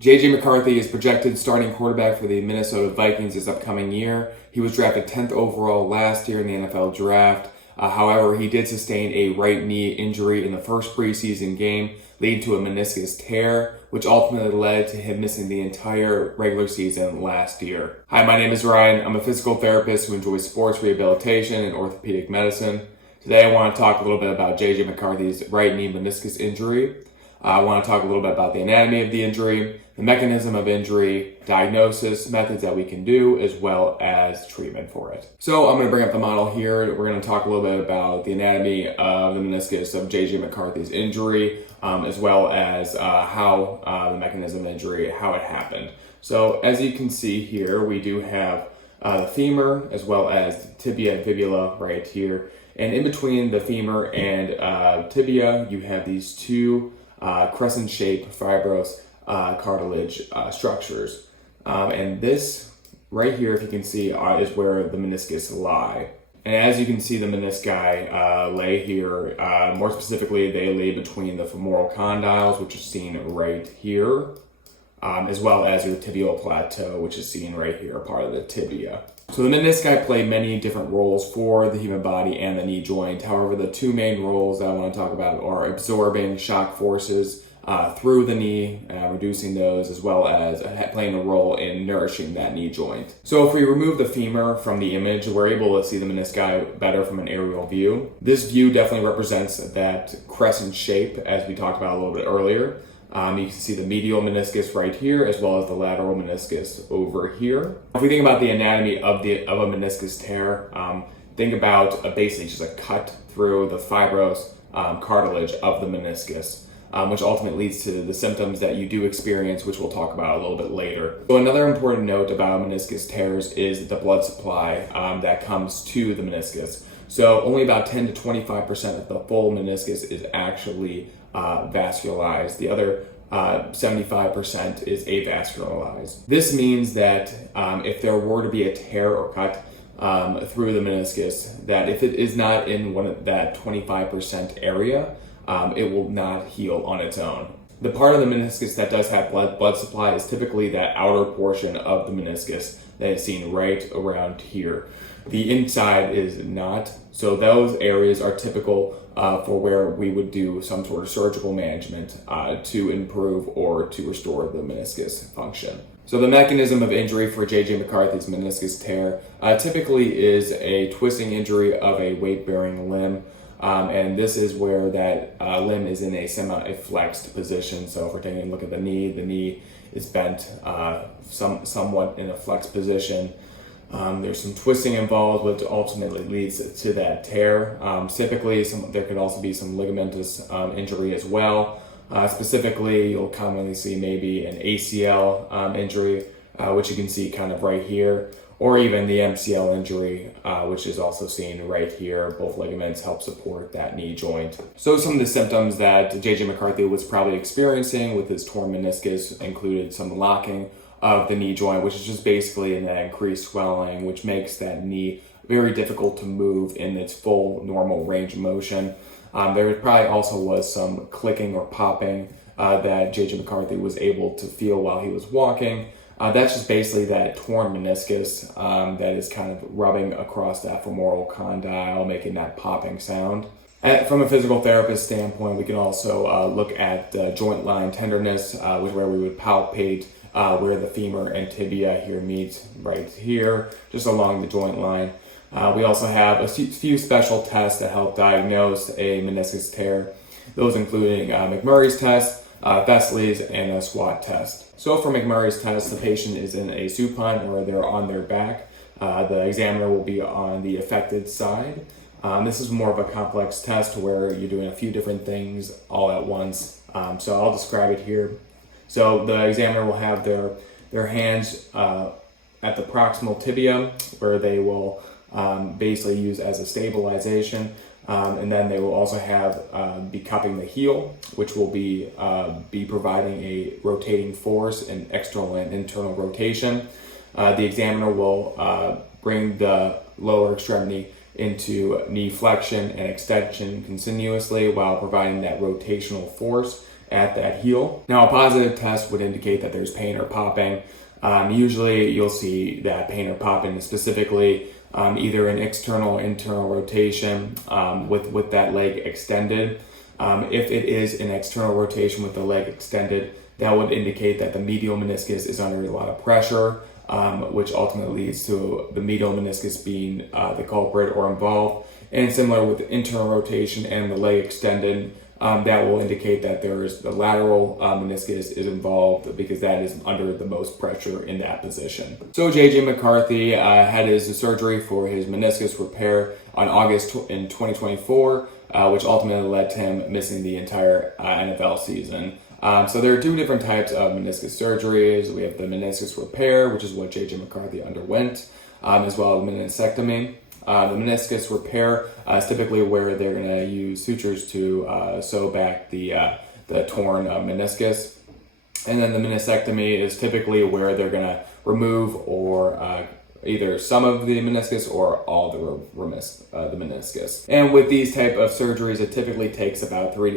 JJ McCarthy is projected starting quarterback for the Minnesota Vikings this upcoming year. He was drafted 10th overall last year in the NFL draft. However, he did sustain a right knee injury in the first preseason game, leading to a meniscus tear, which ultimately led to him missing the entire regular season last year. Hi, my name is Ryan. I'm a physical therapist who enjoys sports rehabilitation and orthopedic medicine. Today I want to talk a little bit about JJ McCarthy's right knee meniscus injury. I want to talk a little bit about the anatomy of the injury, the mechanism of injury, diagnosis, methods that we can do, as well as treatment for it. So I'm going to bring up the model here. We're going to talk a little bit about the anatomy of the meniscus of JJ McCarthy's injury, as well as how the mechanism of injury, how it happened. So as you can see here, we do have the femur as well as tibia and fibula right here. And in between the femur and tibia, you have these two crescent-shaped fibrous cartilage structures. And this right here, if you can see, is where the meniscus lie. And as you can see, the menisci lay here. More specifically, they lay between the femoral condyles, which is seen right here, as well as your tibial plateau, which is seen right here, part of the tibia. So the menisci play many different roles for the human body and the knee joint. However, the two main roles that I want to talk about are absorbing shock forces through the knee, reducing those, as well as playing a role in nourishing that knee joint. So if we remove the femur from the image, we're able to see the menisci better from an aerial view. This view definitely represents that crescent shape, as we talked about a little bit earlier. You can see the medial meniscus right here, as well as the lateral meniscus over here. If we think about the anatomy of a meniscus tear, think about basically just a cut through the fibrous cartilage of the meniscus, which ultimately leads to the symptoms that you do experience, which we'll talk about a little bit later. So another important note about meniscus tears is the blood supply that comes to the meniscus. So only about 10 to 25% of the full meniscus is actually vascularized. The other 75% is avascularized. This means that if there were to be a tear or cut through the meniscus, that if it is not in that 25% area, it will not heal on its own. The part of the meniscus that does have blood supply is typically that outer portion of the meniscus that is seen right around here. The inside is not, so those areas are typical for where we would do some sort of surgical management to improve or to restore the meniscus function. So the mechanism of injury for JJ McCarthy's meniscus tear typically is a twisting injury of a weight-bearing limb. And this is where that limb is in a semi-flexed position. So if we're taking a look at the knee is bent somewhat in a flexed position. There's some twisting involved, which ultimately leads to that tear. Typically, there could also be some ligamentous injury as well. Specifically, you'll commonly see maybe an ACL injury, which you can see kind of right here, or even the MCL injury, which is also seen right here. Both ligaments help support that knee joint. So some of the symptoms that JJ McCarthy was probably experiencing with his torn meniscus included some locking of the knee joint, which is just basically an increased swelling, which makes that knee very difficult to move in its full normal range of motion. There probably also was some clicking or popping that JJ McCarthy was able to feel while he was walking. That's just basically that torn meniscus that is kind of rubbing across that femoral condyle, making that popping sound. From a physical therapist standpoint, we can also look at joint line tenderness, where we would palpate where the femur and tibia here meet right here, just along the joint line. We also have a few special tests that help diagnose a meniscus tear, those including McMurray's test, Vesely's, and a SWOT test. So for McMurray's test, the patient is in a supine or they're on their back. The examiner will be on the affected side. This is more of a complex test where you're doing a few different things all at once. So I'll describe it here. So the examiner will have their hands at the proximal tibia, where they will basically use as a stabilization. And then they will also be cupping the heel, which will be providing a rotating force in external and internal rotation. The examiner will bring the lower extremity into knee flexion and extension continuously while providing that rotational force at that heel. Now, a positive test would indicate that there's pain or popping. Usually you'll see that pain or popping specifically either an external or internal rotation with that leg extended. If it is an external rotation with the leg extended, that would indicate that the medial meniscus is under a lot of pressure, which ultimately leads to the medial meniscus being the culprit or involved. And similar with the internal rotation and the leg extended, that will indicate that there's the lateral meniscus is involved because that is under the most pressure in that position. So JJ McCarthy had his surgery for his meniscus repair on August in 2024, which ultimately led to him missing the entire NFL season. So there are two different types of meniscus surgeries. We have the meniscus repair, which is what JJ McCarthy underwent, as well as the meniscectomy. The meniscus repair is typically where they're going to use sutures to sew back the torn meniscus. And then the meniscectomy is typically where they're going to remove or either some of the meniscus or all the meniscus. And with these type of surgeries, it typically takes about 3 to